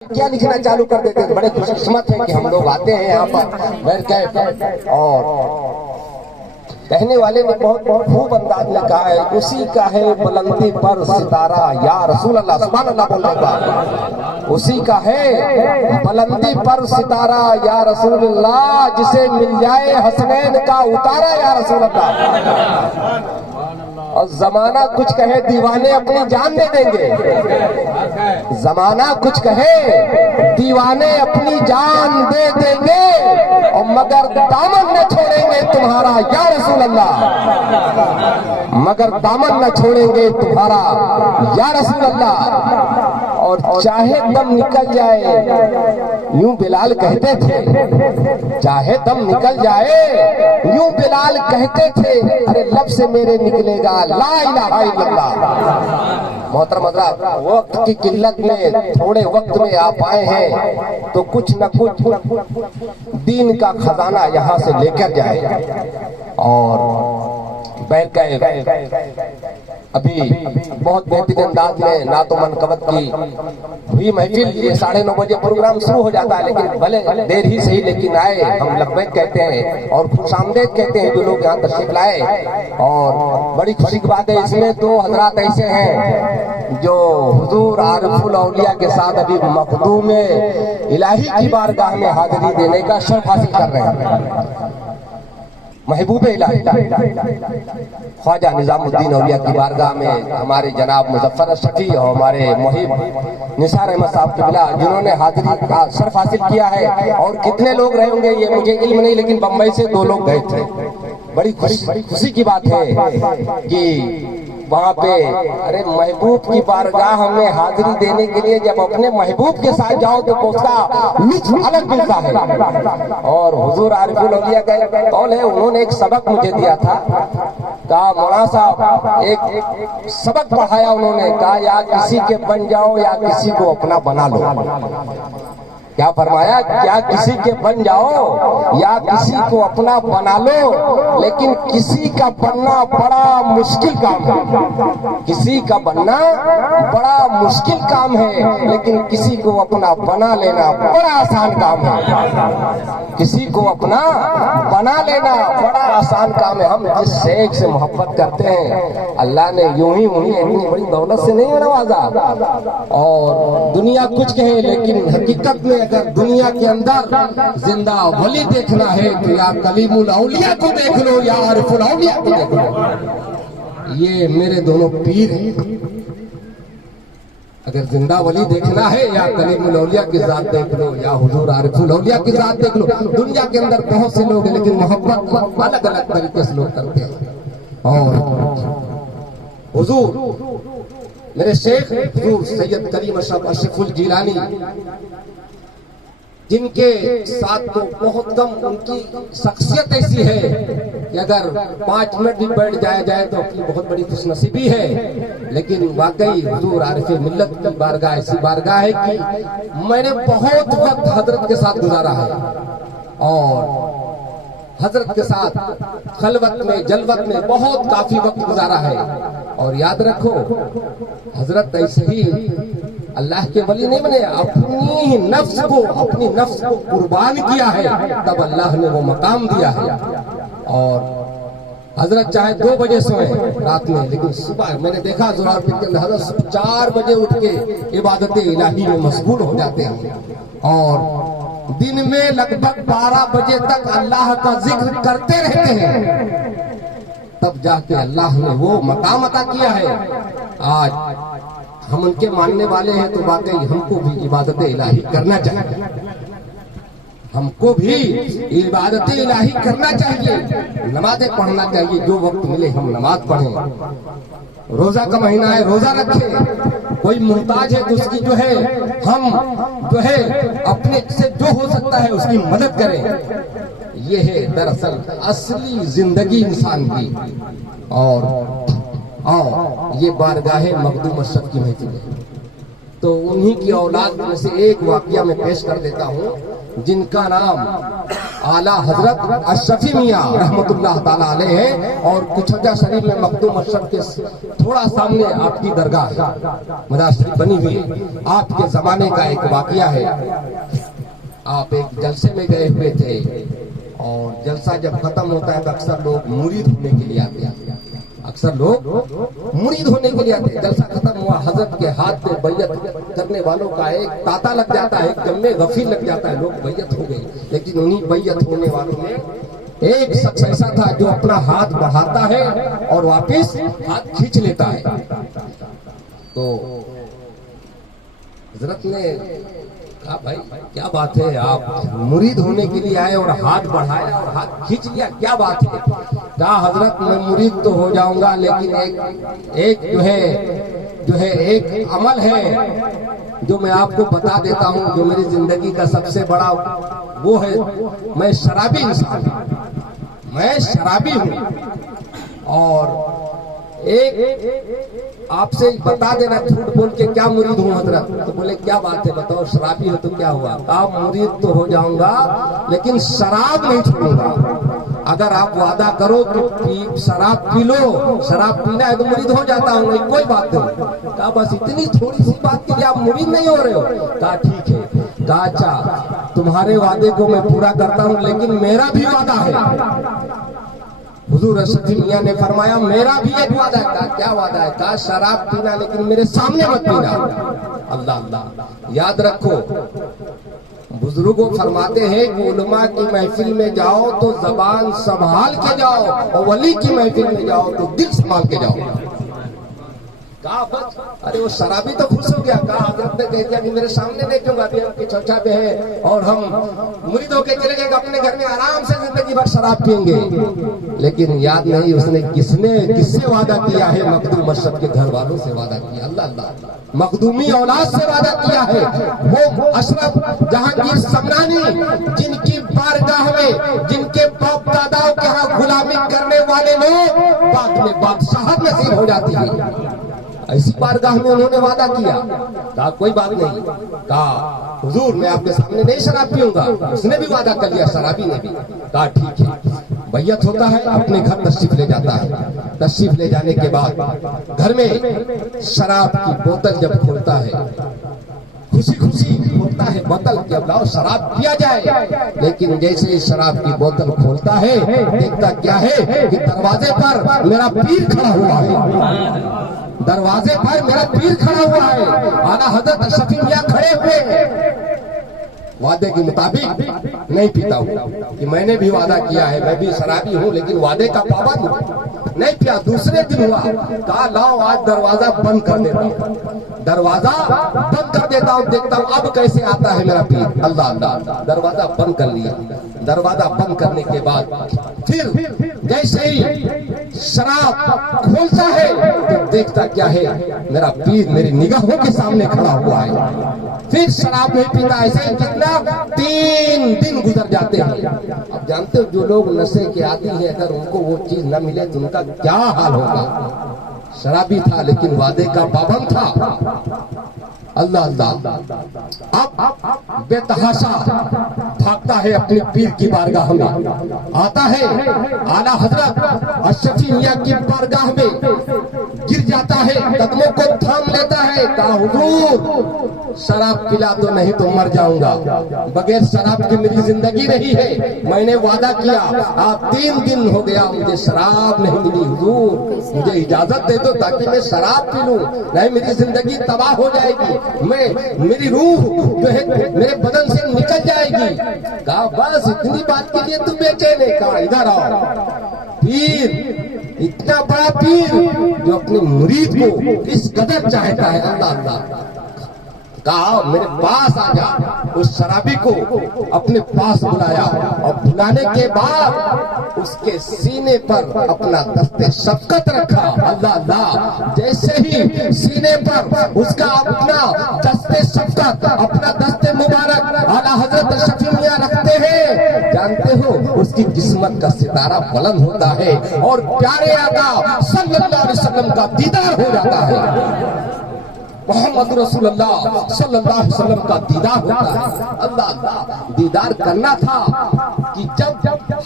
کیا لکھنا چالو کر دیتے ہیں. بڑے خوش قسمت ہیں کہ ہم لوگ آتے ہیں یہاں پر بیٹھ کے. اور کہنے والے نے بہت خوب انداز میں کہا ہے, اسی کا ہے بلندی پر ستارہ یا رسول اللہ. سبحان اللہ بولنے کا. اسی کا ہے بلندی پر ستارہ یا رسول اللہ, جسے مل جائے حسنین کا اتارا یا رسول اللہ. اور زمانہ کچھ کہے دیوانے اپنی جان دے دیں گے. زمانہ کچھ کہے دیوانے اپنی جان دے دیں گے, اور مگر دامن نہ چھوڑیں گے تمہارا یا رسول اللہ. مگر دامن نہ چھوڑیں گے تمہارا یا رسول اللہ. اور چاہے دم نکل جائے, یوں بلال کہتے تھے, چاہے دم نکل جائے یوں بلال کہتے تھے, ارے لب سے میرے نکلے گا لا الہ الا اللہ. محترم حضرات, وقت کی قلت میں تھوڑے وقت میں آپ آئے ہیں تو کچھ نہ کچھ دین کا خزانہ یہاں سے لے کر جائے. اور بیٹھ گئے ابھی بہت بہترین انداز میں نعت و منقبت کی ہوئی محفل. یہ 9:30 بجے پروگرام شروع ہو جاتا ہے, لیکن بھلے دیر ہی صحیح لیکن آئے. ہم لبیک کہتے ہیں اور خوش آمدید کہتے ہیں جو لوگ یہاں تشریف لائے. اور بڑی خوشی کی بات ہے, اس میں 2 حضرات ایسے ہیں جو حضور عارف الاولیاء کے ساتھ ابھی مخدوم الہی کی بارگاہ میں حاضری دینے کا شرف حاصل کر رہے ہیں. محبوب الہی خواجہ نظام الدین اولیاء کی بارگاہ میں ہمارے جناب مظفر شفیع اور ہمارے محب نثار احمد صاحب قبلہ جنہوں نے حاضری کا شرف حاصل کیا ہے. اور کتنے لوگ رہے ہوں گے یہ مجھے علم نہیں, لیکن بمبئی سے 2 لوگ گئے تھے. بڑی خوشی کی بات ہے کہ وہاں پہ ارے محبوب کی بارگاہ میں حاضری دینے کے لیے جب اپنے محبوب کے ساتھ جاؤ تو اس کا لطف الگ ملتا ہے. اور حضور عارف الاولیاء کا قول ہے, انہوں نے ایک سبق مجھے دیا تھا, کہا مولانا صاحب ایک سبق پڑھایا انہوں نے, کہا یا کسی کے بن جاؤ یا کسی کو اپنا بنا لو. کیا فرمایا, کیا کسی کے بن جاؤ یا کسی کو اپنا بنا لو, لیکن کسی کا بننا بڑا مشکل کام ہے. کسی کا بننا بڑا مشکل کام ہے, لیکن کسی کو اپنا بنا لینا بڑا آسان کام ہے. کسی کو اپنا بنا لینا بڑا آسان کام ہے. ہم جس شیخ سے محبت کرتے ہیں اللہ نے یوں ہی انہیں اتنی بڑی دولت سے نہیں نوازا. اور دنیا کچھ کہے لیکن حقیقت میں اگر دنیا کے اندر زندہ ولی دیکھنا ہے تو یا کلیم الاولیاء کو دیکھ لو یا عارف الاولیاء کو دیکھ لو. یہ میرے دونوں پیر ہیں. اگر زندہ ولی دیکھنا ہے یا کلیم الاولیاء کی ذات دیکھ لو یا حضور عارف الاولیاء کی ذات دیکھ لو. دنیا کے اندر بہت سے لوگ ہیں لیکن محبت الگ الگ طریقے سے لوگ کرتے ہیں. اور حضور میرے شیخ حضور سید کریم اشرف اشرف الجیلانی, جن کے ساتھ تو بہت کم, ان کی شخصیت ایسی ہے کہ اگر 5 منٹ بھی بیٹھ جائے تو اپنی بہت بڑی خوش نصیبی ہے. لیکن واقعی حضور عارف ملت کی بارگاہ ایسی بارگاہ ہے کہ میں نے بہت وقت حضرت کے ساتھ گزارا ہے, اور حضرت کے ساتھ خلوت میں جلوت میں بہت کافی وقت گزارا ہے. اور یاد رکھو حضرت ایسے ہی اللہ کے ولی نہیں بنے, اپنی نفس کو قربان کیا ہے, تب اللہ نے وہ مقام دیا ہے. اور حضرت چاہے 2 بجے سوئیں رات میں, لیکن صبح میں نے دیکھا زرار پیر کے اندر حضرت 4 بجے اٹھ کے عبادت الہی میں مشغول ہو جاتے ہیں. اور دن میں لگ بھگ 12 بجے تک اللہ کا ذکر کرتے رہتے ہیں, تب جا کے اللہ نے وہ مقام عطا کیا ہے. آج ہم ان کے ماننے والے ہیں تو واقعی ہم کو بھی عبادت الہی کرنا چاہیے. ہم کو بھی عبادت الہی کرنا چاہیے, نمازیں پڑھنا چاہیے. جو وقت ملے ہم نماز پڑھیں. روزہ کا مہینہ ہے, روزہ رکھیں. کوئی محتاج ہے تو اس کی جو ہے ہم جو ہے اپنے سے جو ہو سکتا ہے اس کی مدد کریں. یہ ہے دراصل اصلی زندگی انسان کی. اور یہ بارگاہ مخدوم اشرف کی محفل ہے. تو انہی کی اولاد میں سے ایک واقعہ میں پیش کر دیتا ہوں، جن کا نام اعلیٰ حضرت اشرفی میاں رحمت اللہ تعالیٰ علیہ ہے، اور کچھجا شریف میں مخدوم اشرف کے تھوڑا سامنے آپ کی درگاہ ہے، مزار شریف بنی ہوئی ہے۔ آپ کے زمانے کا ایک واقعہ ہے، آپ ایک جلسے میں گئے ہوئے تھے، اور جلسہ جب ختم ہوتا ہے تو اکثر لوگ مرید ہونے کے لیے آتے ہیں، اکثر لوگ مرید ہونے کے لیے آتے ہیں۔ جلسہ ختم ہوا، حضرت کے ہاتھ میں بیعت کرنے والوں کا ایک تاتا لگ جاتا ہے، ایک جمع غفیر لگ جاتا ہے، لوگ بیعت ہو گئے۔ لیکن انہی بیعت ہونے والوں میں ایک شخص ایسا تھا جو اپنا ہاتھ بڑھاتا ہے اور واپس ہاتھ کھینچ لیتا ہے۔ تو حضرت نے کہا بھائی کیا بات ہے، آپ مرید ہونے کے لیے آئے اور ہاتھ بڑھایا اور ہاتھ کھینچ لیا، کیا بات ہے؟ کہا حضرت میں مرید تو ہو جاؤں گا، لیکن ایک جو ہے ایک عمل ہے جو میں آپ کو بتا دیتا ہوں، جو میری زندگی کا سب سے بڑا وہ ہے، میں شرابی انسان ہوں، میں شرابی ہوں، اور ایک آپ سے بتا دینا جھوٹ بول کے کیا مرید ہوں حضرت؟ تو بولے کیا بات ہے بتاؤ، شرابی ہو تو کیا ہوا؟ آپ مرید تو ہو جاؤں گا لیکن شراب نہیں چھوڑوں گا، اگر آپ وعدہ کرو تو شراب پی لو، شراب پینا ہے تو مرید ہو جاتا ہوں، نہیں کوئی بات نہیں۔ کہا بس اتنی تھوڑی سی بات کے لیے آپ مرید نہیں ہو رہے ہو؟ کہا ٹھیک ہے۔ کہا اچھا تمہارے وعدے کو میں پورا کرتا ہوں، لیکن میرا بھی وعدہ ہے۔ حضور اشرفی میاں نے فرمایا میرا بھی ایک وعدہ ہے۔ کہا کیا وعدہ ہے؟ کہا شراب پینا لیکن میرے سامنے مت پینا۔ اللہ اللہ، یاد رکھو بزرگوں فرماتے ہیں کہ علماء کی محفل میں جاؤ تو زبان سنبھال کے جاؤ، اور ولی کی محفل میں جاؤ تو دل سنبھال کے جاؤ۔ کہا بس ارے وہ شرابی تو خوش ہو گیا۔ کہا حضرت نے کہہ دیا کہ میرے سامنے نہیں پیوں گا، ابھی ہم کی چرچا پہ ہے اور ہم مرید ہو کے چلے گئے اپنے گھر میں آرام سے زندگی بھر شراب پئیں گے۔ لیکن یاد نہیں اس نے کس سے وعدہ کیا ہے؟ مخدوم اشرف کے گھر والوں سے وعدہ کیا۔ اللہ اللہ، مخدومی اولاد سے وعدہ کیا ہے۔ وہ اشرف جہانگیر سمرانی جن کی بارگاہ میں جن کے باپ داداؤں کے ہاں غلامی کرنے والے لوگ بعد میں بادشاہت نصیب ہو جاتی ہے، ایسی بارگاہ میں انہوں نے وعدہ کیا۔ کہا کوئی بات نہیں۔ کہا حضور میں آپ کے سامنے نہیں شراب پیوں گا، اس نے بھی وعدہ کر لیا، شرابی نے بھی۔ کہا ٹھیک ہے۔ بیعت ہوتا ہے، اپنے گھر تشریف لے جاتا ہے۔ تشریف لے جانے کے بعد گھر میں شراب کی بوتل جب کھولتا ہے، خوشی خوشی کھولتا ہے بوتل کہ اب لاؤ شراب پیا جائے، لیکن جیسے ہی شراب کی بوتل کھولتا ہے دیکھتا کیا ہے کہ دروازے پر میرا پیر کھڑا ہوا ہے، دروازے پر میرا پیر کھڑا ہوا ہے، اعلیٰ حضرت اشرفی میاں کھڑے ہوئے ہیں۔ وعدے کے مطابق نہیں پیتا ہوں کہ میں نے بھی وعدہ کیا ہے، میں بھی شرابی ہوں لیکن وعدے کا پابند ہوں، نہیں پیا۔ دوسرے دن ہوا، کہا لاؤ آج دروازہ بند کر دیتا ہوں، دروازہ بند کر دیتا ہوں، دیکھتا ہوں اب کیسے آتا ہے میرا پیر۔ اللہ اللہ، دروازہ بند کر لیا۔ دروازہ بند کرنے کے بعد پھر جیسے ہی شراب کھولتا ہے تو دیکھتا کیا ہے میرا پیر میری نگاہوں کے سامنے کھڑا ہوا ہے۔ پھر شراب نہیں پیتا، ایسے ہی کتنا 3 دن گزر جاتے ہیں۔ اب جانتے ہو جو لوگ نشے کے عادی ہیں اگر ان کو وہ چیز نہ ملے تو ان کا کیا حال ہوگا۔ شرابی تھا لیکن وعدے کا پابند تھا۔ اللہ اللہ، اب بے تحاشا بھاگتا ہے اپنے پیر کی بارگاہ میں، آتا ہے اعلیٰ حضرت اشرفی میاں کی بارگاہ میں، گر جاتا ہے، قدموں کو تھام لیتا ہے۔ کہا حضور شراب پلا تو نہیں تو مر جاؤں گا، بغیر شراب کے میری زندگی نہیں ہے، میں نے وعدہ کیا، آپ 3 دن ہو گیا مجھے شراب نہیں ملی، حضور مجھے اجازت دے دو تاکہ میں شراب پی لوں، نہیں میری زندگی تباہ ہو جائے گی، میری روح جو ہے میرے بدن سے نکل جائے گی۔ کہا بس اتنی بات کے لیے تم بے چین ہے؟ کہا ادھر آؤ۔ پیر اتنا بڑا پیر جو اپنے مرید کو کس قدر چاہتا ہے، اللہ اللہ، کہا میرے پاس آ جا۔ اس شرابی کو اپنے پاس بلایا اور بلانے کے بعد اس کے سینے پر اپنا دست شفقت رکھا۔ اللہ اللہ، جیسے ہی سینے پر اس کا اپنا دست شفقت، اپنا دست مبارک اعلیٰ حضرت اشرفی میاں رکھتے ہیں، جانتے ہو اس کی قسمت کا ستارہ بلند ہوتا ہے اور پیارے آقا صلی اللہ علیہ وسلم کا دیدار ہو جاتا ہے۔ محمد رسول اللہ صلی اللہ علیہ وسلم کا دیدار ہوتا ہے۔ اللہ اللہ دیدار کرنا تھا کہ جب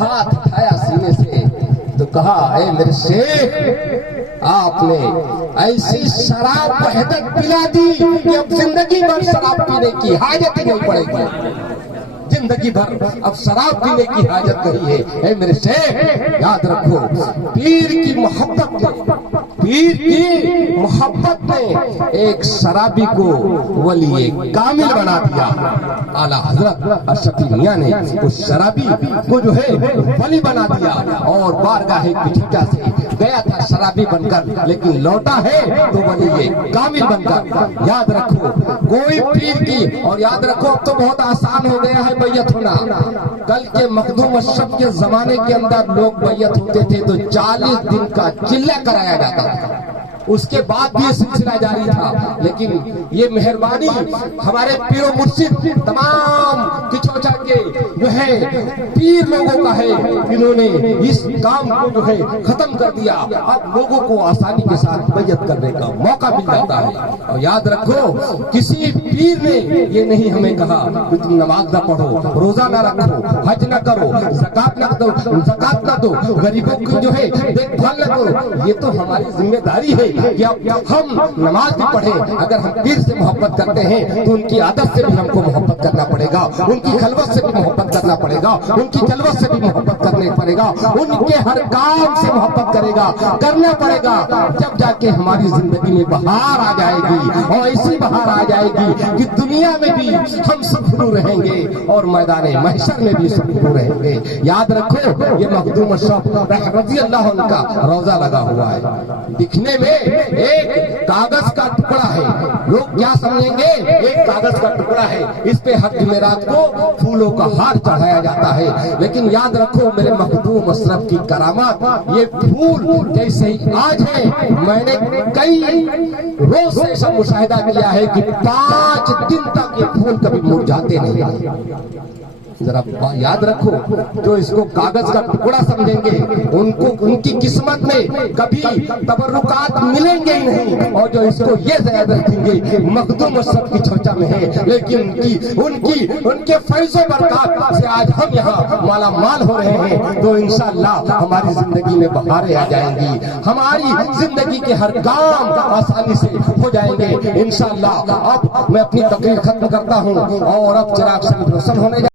ہاتھ اٹھایا سینے سے تو کہا اے میرے شیخ آپ نے ایسی شراب وحدت پلا دی کہ اب زندگی بھر شراب پینے کی حاجت ہی نہیں پڑے گی، زندگی بھر اب شراب پینے کی حاجت نہیں ہے۔ اے میرے شیخ یاد رکھو پیر کی محبت نے ایک شرابی کو ولی کامل بنا دیا۔ اعلیٰ حضرت ارشد میاں نے اس شرابی کو جو ہے ولی بنا دیا، اور بارگاہ بٹھیکا سے گیا تھا شرابی بن کر، لیکن لوٹا ہے تو ولی کامل بن کر۔ یاد رکھو کوئی پیر کی، اور یاد رکھو اب تو بہت آسان ہو گیا ہے بیعت ہونا۔ کل کے مخدوم اشرف کے زمانے کے اندر لوگ بیعت ہوتے تھے تو 40 دن کا چلہ کرایا جاتا تھا، اس کے بعد بھی یہ سلسلہ جاری تھا۔ لیکن یہ مہربانی ہمارے پیر و مرشد تمام کچوچا کے جو ہے پیر لوگوں کا ہے، انہوں نے اس کام کو جو ہے ختم کر دیا۔ اب لوگوں کو آسانی کے ساتھ بیعت کرنے کا موقع مل جاتا ہے۔ اور یاد رکھو کسی پیر نے یہ نہیں ہمیں کہا کہ تم نماز نہ پڑھو، روزہ نہ رکھو، حج نہ کرو، زکات نہ دو، غریبوں کی جو ہے دیکھ بھال نہ کرو۔ یہ تو ہماری ذمہ داری ہے کہ ہم نماز بھی پڑھیں۔ اگر ہم پیر سے محبت کرتے ہیں تو ان کی عادت سے بھی ہم کو محبت کرنا پڑے گا، ان کی خلوت سے بھی محبت کرنا پڑے گا، ان کی جلوت سے بھی محبت کرنا پڑے گا، ان کے ہر کام سے محبت کرنا پڑے گا، جب جا کے ہماری زندگی میں بہار آ جائے گی، اور ایسی بہار آ جائے گی کہ دنیا میں بھی ہم سرخرو رہیں گے اور میدان محشر میں بھی سرخرو رہیں گے۔ یاد رکھو یہ مخدوم اشرف رضی اللہ عنہ کا روزہ لگا ہوا ہے، دکھنے میں ایک کاغذ کا ٹکڑا ہے، لوگ کیا سمجھیں گے ایک کاغذ کا ٹکڑا ہے، اس پہ ہر جمعرات کو پھولوں کا ہار چڑھایا جاتا ہے۔ لیکن یاد رکھو میرے مخدوم اشرف کی کرامات یہ پھول جیسے ہی آج ہے، میں نے کئی روز سے ایسا مشاہدہ کیا ہے کہ 5 دن تک یہ پھول کبھی مرجھاتے نہیں۔ ذرا یاد رکھو جو اس کو کاغذ کا ٹکڑا سمجھیں گے ان کی قسمت میں کبھی تبرکات ملیں گے ہی نہیں، اور جو اس کو یہ زیادہ رکھیں گے مخدوم اشرف کی چوچا میں ہے، لیکن ان کے فیض و برکات سے آج ہم یہاں مالا مال ہو رہے ہیں۔ تو انشاءاللہ ہماری زندگی میں بہاریں آ جائیں گی، ہماری زندگی کے ہر کام آسانی سے ہو جائیں گے انشاءاللہ۔ اب میں اپنی تقریر ختم کرتا ہوں، اور اب چراغ شریف روشن ہونے